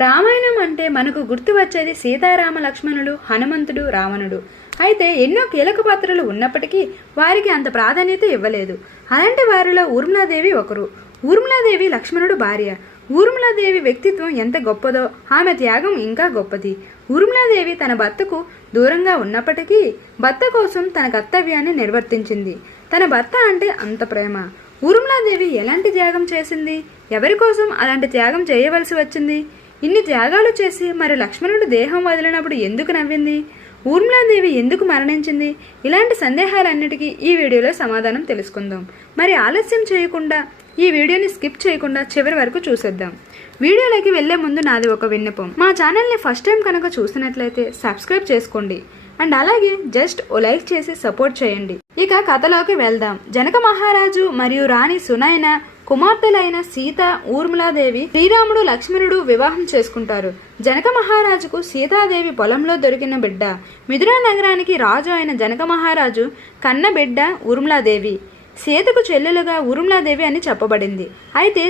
రామాయణం అంటే మనకు గుర్తు వచ్చేది సీతారామ లక్ష్మణుడు హనుమంతుడు రావణుడు. అయితే ఎన్నో కీలక పాత్రలు ఉన్నప్పటికీ వారికి అంత ప్రాధాన్యత ఇవ్వలేదు. అలాంటి వారిలో ఊర్మిళాదేవి ఒకరు. ఊర్మిళాదేవి లక్ష్మణుడు భార్య. ఊర్మిళాదేవి వ్యక్తిత్వం ఎంత గొప్పదో ఆమె త్యాగం ఇంకా గొప్పది. ఊర్మిళాదేవి తన భర్తకు దూరంగా ఉన్నప్పటికీ భర్త కోసం తన కర్తవ్యాన్ని నిర్వర్తించింది. తన భర్త అంటే అంత ప్రేమ. ఊర్మిళాదేవి ఎలాంటి త్యాగం చేసింది? ఎవరి కోసం అలాంటి త్యాగం చేయవలసి వచ్చింది? ఇన్ని త్యాగాలు చేసి మరి లక్ష్మణుడు దేహం వదిలినప్పుడు ఎందుకు నవ్వింది? ఊర్మిళాదేవి ఎందుకు మరణించింది? ఇలాంటి సందేహాలన్నిటికీ ఈ వీడియోలో సమాధానం తెలుసుకుందాం. మరి ఆలస్యం చేయకుండా ఈ వీడియోని స్కిప్ చేయకుండా చివరి వరకు చూసేద్దాం. వీడియోలోకి వెళ్ళే ముందు నాది ఒక విన్నపం. మా ఛానల్ని ఫస్ట్ టైం కనుక చూసినట్లయితే సబ్స్క్రైబ్ చేసుకోండి. అండ్ అలాగే జస్ట్ ఓ లైక్ చేసి సపోర్ట్ చేయండి. ఇక కథలోకి వెళ్దాం. జనక మహారాజు మరియు రాణి సునైన కుమార్తెలైన సీత ఊర్మిళాదేవి శ్రీరాముడు లక్ష్మణుడు వివాహం చేసుకుంటారు. జనక మహారాజుకు సీతాదేవి పొలంలో దొరికిన బిడ్డ. మిథురా నగరానికి రాజు అయిన జనక మహారాజు కన్న బిడ్డ ఊర్మిళాదేవి. సీతకు చెల్లెలుగా ఊర్మిళాదేవి అని చెప్పబడింది. అయితే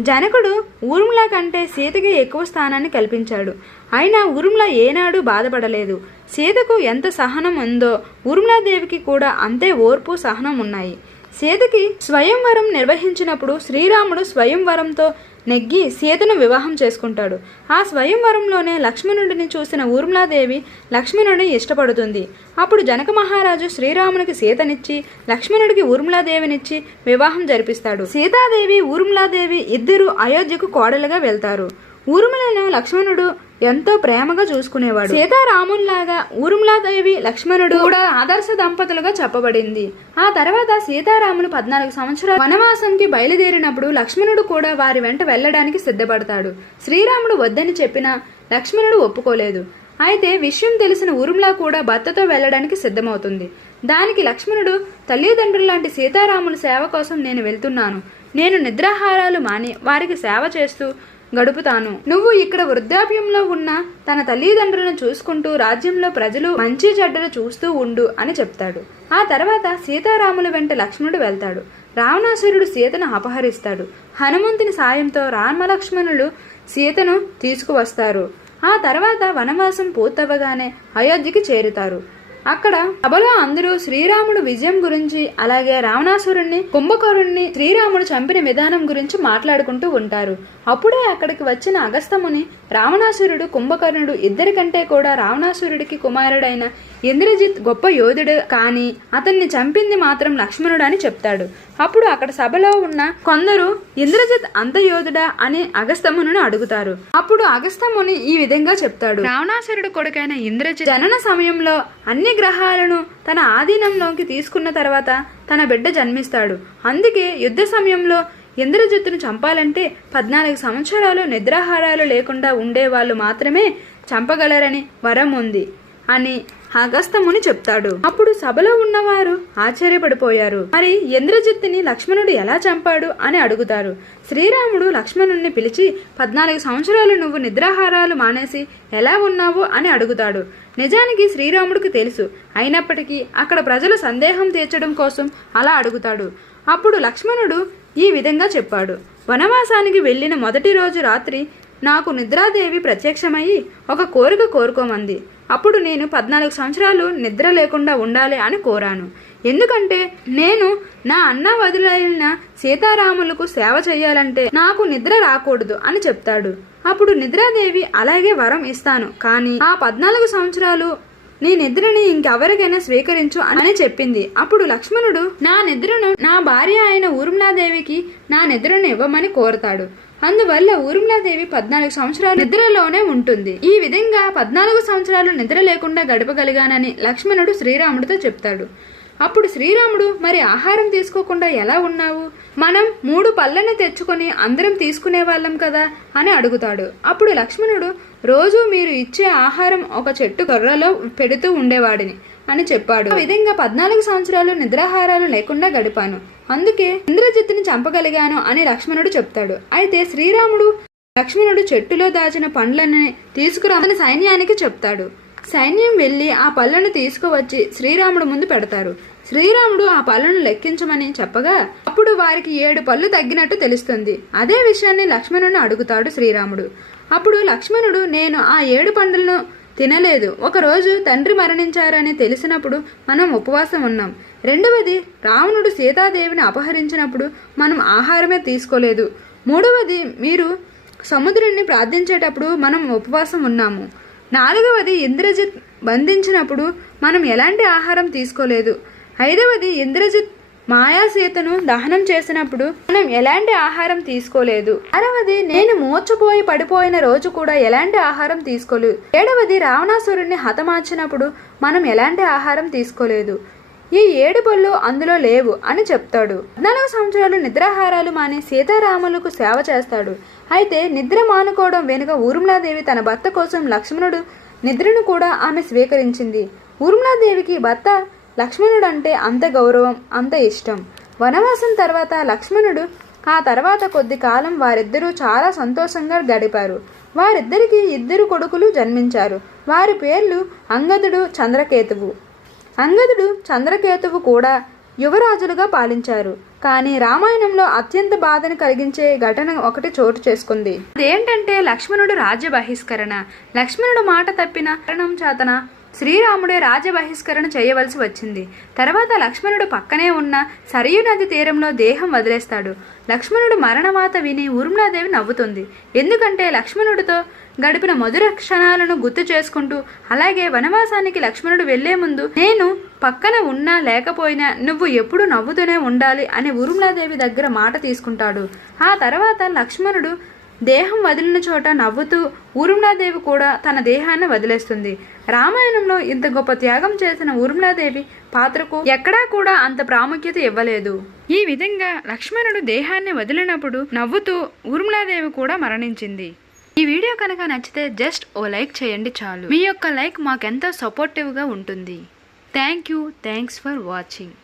జనకుడు ఊర్మిళ కంటే సీతకి ఎక్కువ స్థానాన్ని కల్పించాడు. అయినా ఊర్మిళ ఏనాడు బాధపడలేదు. సీతకు ఎంత సహనం ఉందో ఊర్మిళాదేవికి కూడా అంతే ఓర్పు సహనం ఉన్నాయి. సీతకి స్వయంవరం నిర్వహించినప్పుడు శ్రీరాముడు స్వయంవరంతో నెగ్గి సీతను వివాహం చేసుకుంటాడు. ఆ స్వయంవరంలోనే లక్ష్మణుడిని చూసిన ఊర్మిళాదేవి లక్ష్మణుడిని ఇష్టపడుతుంది. అప్పుడు జనక మహారాజు శ్రీరామునికి సీతనిచ్చి లక్ష్మణుడికి ఊర్మిళాదేవినిచ్చి వివాహం జరిపిస్తాడు. సీతాదేవి ఊర్మిళాదేవి ఇద్దరు అయోధ్యకు కోడలుగా వెళ్తారు. ఊర్మిళను లక్ష్మణుడు ఎంతో ప్రేమగా చూసుకునేవాడు. సీతారాముల్లాగా ఊర్మిళాదేవి లక్ష్మణుడు కూడా ఆదర్శ దంపతులుగా చెప్పబడింది. ఆ తర్వాత సీతారాములు పద్నాలుగు సంవత్సరాలు వనవాసంకి బయలుదేరినప్పుడు లక్ష్మణుడు కూడా వారి వెంట వెళ్ళడానికి సిద్ధపడతాడు. శ్రీరాముడు వద్దని చెప్పినా లక్ష్మణుడు ఒప్పుకోలేదు. అయితే విషయం తెలిసిన ఊర్మిళ కూడా భర్తతో వెళ్ళడానికి సిద్ధమవుతుంది. దానికి లక్ష్మణుడు తల్లిదండ్రులు లాంటి సీతారాముల సేవ కోసం నేను వెళ్తున్నాను. నేను నిద్రాహారాలు మాని వారికి సేవ చేస్తూ గడుపుతాను. నువ్వు ఇక్కడ వృద్ధాప్యంలో ఉన్న తన తల్లిదండ్రులను చూసుకుంటూ రాజ్యంలో ప్రజలు మంచి చెడ్డలు చూస్తూ ఉండు అని చెప్తాడు. ఆ తర్వాత సీతారాముల వెంట లక్ష్మణుడు వెళ్తాడు. రావణాసురుడు సీతను అపహరిస్తాడు. హనుమంతుని సాయంతో రామలక్ష్మణులు సీతను తీసుకువస్తారు. ఆ తర్వాత వనవాసం పూర్తవగానే అయోధ్యకి చేరుతారు. అక్కడ సభలో అందరూ శ్రీరాముడు విజయం గురించి అలాగే రావణాసురుణ్ణి కుంభకరుణ్ణి శ్రీరాముడు చంపిన విధానం గురించి మాట్లాడుకుంటూ ఉంటారు. అప్పుడే అక్కడికి వచ్చిన అగస్తముని రావణాసురుడు కుంభకర్ణుడు ఇద్దరికంటే కూడా రావణాసురుడికి కుమారుడైన ఇంద్రజిత్ గొప్ప యోధుడు కానీ అతన్ని చంపింది మాత్రం లక్ష్మణుడు అని చెప్తాడు. అప్పుడు అక్కడ సభలో ఉన్న కొందరు ఇంద్రజిత్ అంత యోధుడా అని అగస్తమును అడుగుతారు. అప్పుడు అగస్తముని ఈ విధంగా చెప్తాడు. రావణాసురుడు కొడుకైన ఇంద్రజిత్ జనన సమయంలో అన్ని గ్రహాలను తన ఆధీనంలోకి తీసుకున్న తర్వాత తన బిడ్డ జన్మిస్తాడు. అందుకే యుద్ధ సమయంలో ఇంద్రజిత్తును చంపాలంటే పద్నాలుగు సంవత్సరాలు నిద్రాహారాలు లేకుండా ఉండేవాళ్ళు మాత్రమే చంపగలరని వరం ఉంది అని అగస్తముని చెప్తాడు. అప్పుడు సభలో ఉన్నవారు ఆశ్చర్యపడిపోయారు. మరి ఇంద్రజిత్తుని లక్ష్మణుడు ఎలా చంపాడు అని అడుగుతారు. శ్రీరాముడు లక్ష్మణుణ్ణి పిలిచి పద్నాలుగు సంవత్సరాలు నువ్వు నిద్రాహారాలు మానేసి ఎలా ఉన్నావు అని అడుగుతాడు. నిజానికి శ్రీరాముడికి తెలుసు. అయినప్పటికీ అక్కడ ప్రజలు సందేహం తీర్చడం కోసం అలా అడుగుతాడు. అప్పుడు లక్ష్మణుడు ఈ విధంగా చెప్పాడు. వనవాసానికి వెళ్ళిన మొదటి రోజు రాత్రి నాకు నిద్రాదేవి ప్రత్యక్షమయ్యి ఒక కోరిక కోరుకోమంది. అప్పుడు నేను పద్నాలుగు సంవత్సరాలు నిద్ర లేకుండా ఉండాలి అని కోరాను. ఎందుకంటే నేను నా అన్న వదిలైన సీతారాములకు సేవ చేయాలంటే నాకు నిద్ర రాకూడదు అని చెప్తాడు. అప్పుడు నిద్రాదేవి అలాగే వరం ఇస్తాను. కానీ ఆ పద్నాలుగు సంవత్సరాలు నీ నిద్రని ఇంకెవరికైనా స్వీకరించు అని చెప్పింది. అప్పుడు లక్ష్మణుడు నా నిద్రను నా భార్య అయిన ఊర్మిళాదేవికి నా నిద్రను ఇవ్వమని కోరతాడు. అందువల్ల ఊర్మిళాదేవి పద్నాలుగు సంవత్సరాలు నిద్రలోనే ఉంటుంది. ఈ విధంగా పద్నాలుగు సంవత్సరాలు నిద్ర లేకుండా గడపగలిగానని లక్ష్మణుడు శ్రీరాముడితో చెప్తాడు. అప్పుడు శ్రీరాముడు మరి ఆహారం తీసుకోకుండా ఎలా ఉన్నావు? మనం మూడు పళ్ళని తెచ్చుకొని అందరం తీసుకునే వాళ్ళం కదా? అని అడుగుతాడు. అప్పుడు లక్ష్మణుడు రోజు మీరు ఇచ్చే ఆహారం ఒక చెట్టు గొర్రెలో పెడుతూ ఉండేవాడిని అని చెప్పాడు. ఆ విధంగా పద్నాలుగు సంవత్సరాలు నిద్రాహారాలు లేకుండా గడిపాను. అందుకే ఇంద్రజిత్తుని చంపగలిగాను అని లక్ష్మణుడు చెప్తాడు. అయితే శ్రీరాముడు లక్ష్మణుడు చెట్టులో దాచిన పండ్లని తీసుకురామని సైన్యానికి చెప్తాడు. సైన్యం వెళ్ళి ఆ పళ్ళను తీసుకువచ్చి శ్రీరాముడు ముందు పెడతారు. శ్రీరాముడు ఆ పళ్ళను లెక్కించమని చెప్పగా అప్పుడు వారికి ఏడు పళ్ళు తగ్గినట్టు తెలుస్తుంది. అదే విషయాన్ని లక్ష్మణుని అడుగుతాడు శ్రీరాముడు. అప్పుడు లక్ష్మణుడు నేను ఆ ఏడు పండ్లను తినలేదు. ఒకరోజు తండ్రి మరణించారని తెలిసినప్పుడు మనం ఉపవాసం ఉన్నాం. రెండవది రావణుడు సీతాదేవిని అపహరించినప్పుడు మనం ఆహారమే తీసుకోలేదు. మూడవది మీరు సముద్రుడిని ప్రార్థించేటప్పుడు మనం ఉపవాసం ఉన్నాము. నాలుగవది ఇంద్రజిత్ బంధించినప్పుడు మనం ఎలాంటి ఆహారం తీసుకోలేదు. ఐదవది ఇంద్రజిత్ మాయాసీతను దహనం చేసినప్పుడు మనం ఎలాంటి ఆహారం తీసుకోలేదు. ఆరవది నేను మూర్చపోయి పడిపోయిన రోజు కూడా ఎలాంటి ఆహారం తీసుకోలేదు. ఏడవది రావణాసురుణ్ణి హతమార్చినప్పుడు మనం ఎలాంటి ఆహారం తీసుకోలేదు. ఈ ఏడు బళ్ళు అందులో లేవు అని చెప్తాడు. పద్నాలుగు సంవత్సరాలు నిద్రాహారాలు మాని సీతారాములకు సేవ చేస్తాడు. అయితే నిద్ర మానుకోవడం వెనుక ఊర్మిళాదేవి తన భర్త కోసం లక్ష్మణుడు నిద్రను కూడా ఆమె స్వీకరించింది. ఊర్మిళాదేవికి భర్త లక్ష్మణుడు అంటే అంత గౌరవం అంత ఇష్టం. వనవాసం తర్వాత లక్ష్మణుడు ఆ తర్వాత కొద్ది కాలం వారిద్దరూ చాలా సంతోషంగా గడిపారు. వారిద్దరికి ఇద్దరు కొడుకులు జన్మించారు. వారి పేర్లు అంగదుడు చంద్రకేతువు. అంగదుడు చంద్రకేతువు కూడా యువరాజులుగా పాలించారు. కానీ రామాయణంలో అత్యంత బాధను కలిగించే ఘటన ఒకటి చోటు చేసుకుంది. అదేంటంటే లక్ష్మణుడు రాజ్య బహిష్కరణ. లక్ష్మణుడు మాట తప్పిన కారణం చేతన శ్రీరాముడే రాజబహిష్కరణ చేయవలసి వచ్చింది. తర్వాత లక్ష్మణుడు పక్కనే ఉన్న సరియు నది తీరంలో దేహం వదిలేస్తాడు. లక్ష్మణుడు మరణవాత విని ఊర్మిళాదేవి నవ్వుతుంది. ఎందుకంటే లక్ష్మణుడితో గడిపిన మధుర క్షణాలను గుర్తు చేసుకుంటూ అలాగే వనవాసానికి లక్ష్మణుడు వెళ్ళే ముందు నేను పక్కన ఉన్నా లేకపోయినా నువ్వు ఎప్పుడు నవ్వుతూనే ఉండాలి అని ఊర్మిళాదేవి దగ్గర మాట తీసుకుంటాడు. ఆ తర్వాత లక్ష్మణుడు దేహం వదిలిన చోట నవ్వుతూ ఊర్మిళాదేవి కూడా తన దేహాన్ని వదిలేస్తుంది. రామాయణంలో ఇంత గొప్ప త్యాగం చేసిన ఊర్మిళాదేవి పాత్రకు ఎక్కడా కూడా అంత ప్రాముఖ్యత ఇవ్వలేదు. ఈ విధంగా లక్ష్మణుడు దేహాన్ని వదిలినప్పుడు నవ్వుతూ ఊర్మిళాదేవి కూడా మరణించింది. ఈ వీడియో కనుక నచ్చితే జస్ట్ ఓ లైక్ చేయండి చాలు. మీ యొక్క లైక్ మాకెంతో సపోర్టివ్గా ఉంటుంది. Thank you. Thanks for watching.